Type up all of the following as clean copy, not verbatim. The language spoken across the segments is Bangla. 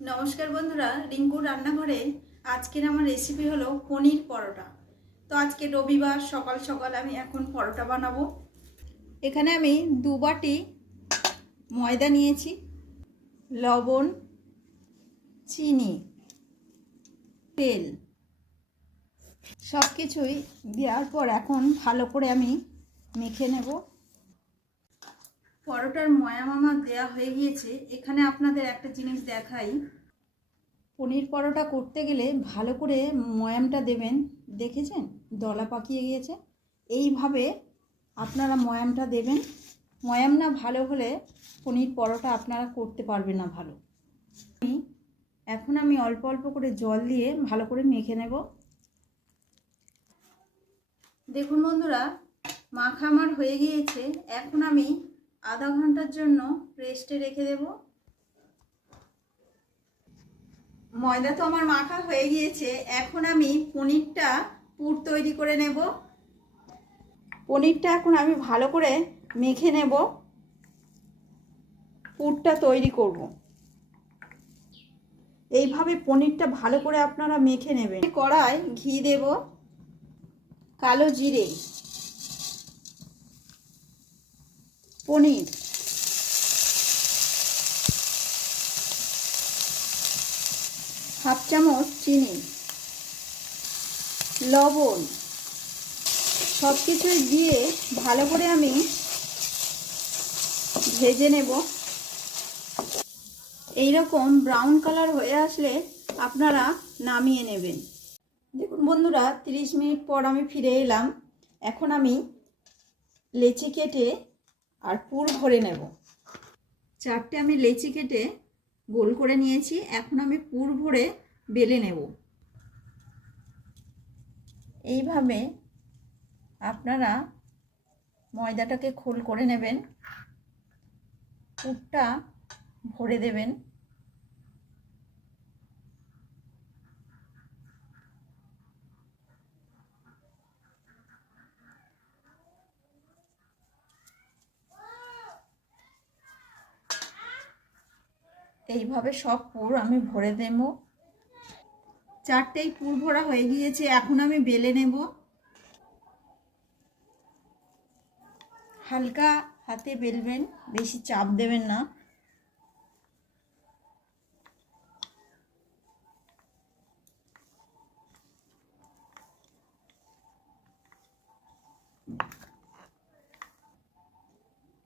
নমস্কার বন্ধুরা, রিঙ্কুর রান্নাঘরে আজকের আমার রেসিপি হলো পনির পরোটা। তো আজকে রবিবার সকাল সকাল আমি এখন পরোটা বানাবো। এখানে আমি 2 বাটি ময়দা নিয়েছি, লবণ, চিনি, তেল সব কিছুই দেওয়ার পর এখন ভালো করে আমি মেখে নেব। পরোটার ময়াম আমার দেওয়া হয়ে গিয়েছে। এখানে আপনাদের একটা জিনিস দেখাই, পনির পরোটা করতে গেলে ভালো করে ময়ামটা দেবেন। দেখেছেন দলা পাকিয়ে গিয়েছে, এইভাবে আপনারা ময়ামটা দেবেন। ময়াম না ভালো হলে পনির পরোটা আপনারা করতে পারবেন না ভালো। এখন আমি অল্প অল্প করে জল দিয়ে ভালো করে মেখে নেব। দেখুন বন্ধুরা, মাখা আমার হয়ে গিয়েছে। এখন আমি আধা ঘন্টার জন্য রেস্টে রেখে দেব। ময়দা তো আমার মাখা হয়ে গিয়েছে। এখন আমি পনিরটা পুর তৈরি করে নেব। পনিরটা এখন আমি ভালো করে মেখে নেব, পুরটা তৈরি করব। এইভাবে পনিরটা ভালো করে আপনারা মেখে নেবেন। কড়াই ঘি দেব, কালো জিরে, পনির, হাফ চামচ চিনি, লবণ সব কিছুই দিয়ে ভালো করে আমি ভেজে নেব। এই রকম ব্রাউন কালার হয়ে আসলে আপনারা নামিয়ে নেবেন। দেখুন বন্ধুরা, 30 মিনিট পর আমি ফিরে এলাম। এখন আমি লেচি কেটে আর পুর ভরে নেব। 4টে আমি লেচি কেটে গোল করে নিয়েছি। এখন আমি পুর ভরে বেলে নেব। এইভাবে আপনারা ময়দাটাকে খোল করে নেবেন, পুরটা ভরে দেবেন। এইভাবে সব পুর আমি ভরে দেব। 4টেই পুর ভরা হয়ে গিয়েছে। এখন আমি বেলে নেব। হালকা হাতে বেলবেন, বেশি চাপ দেবেন না।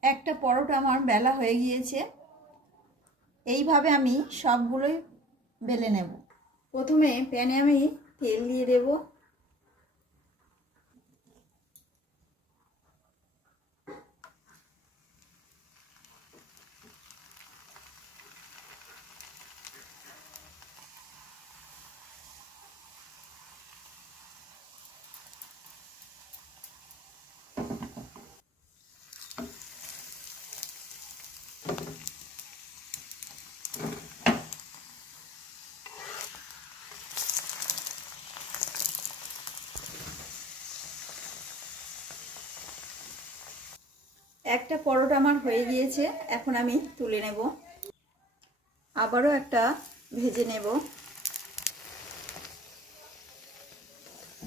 একটা পরোটা আমার বেলা হয়ে গিয়েছে। এইভাবে আমি সবগুলোই বেলে নেব। প্রথমে প্যানে আমি তেল দিয়ে দেব। একটা পরোটা আমার হয়ে গিয়েছে। এখন আমি তুলে নেব। আবারও একটা ভেজে নেব।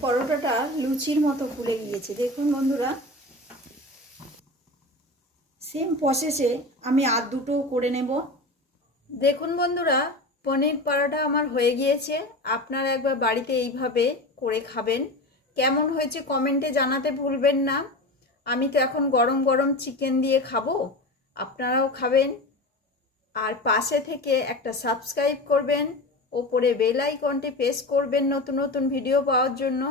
পরোটাটা লুচির মতো ফুলে গিয়েছে। দেখুন বন্ধুরা, সেম প্রসেসে আমি আর দুটো করে নেব। দেখুন বন্ধুরা, পনির পরোটা আমার হয়ে গিয়েছে। আপনারা একবার বাড়িতে এইভাবে করে খাবেন। কেমন হয়েছে কমেন্টে জানাতে ভুলবেন না। আমি তো এখন গরম গরম চিকেন দিয়ে খাবো, আপনারাও খাবেন। আর পাশে থেকে একটা সাবস্ক্রাইব করবেন, ওপরে বেল আইকনটি প্রেস করবেন নতুন নতুন ভিডিও পাওয়ার জন্য।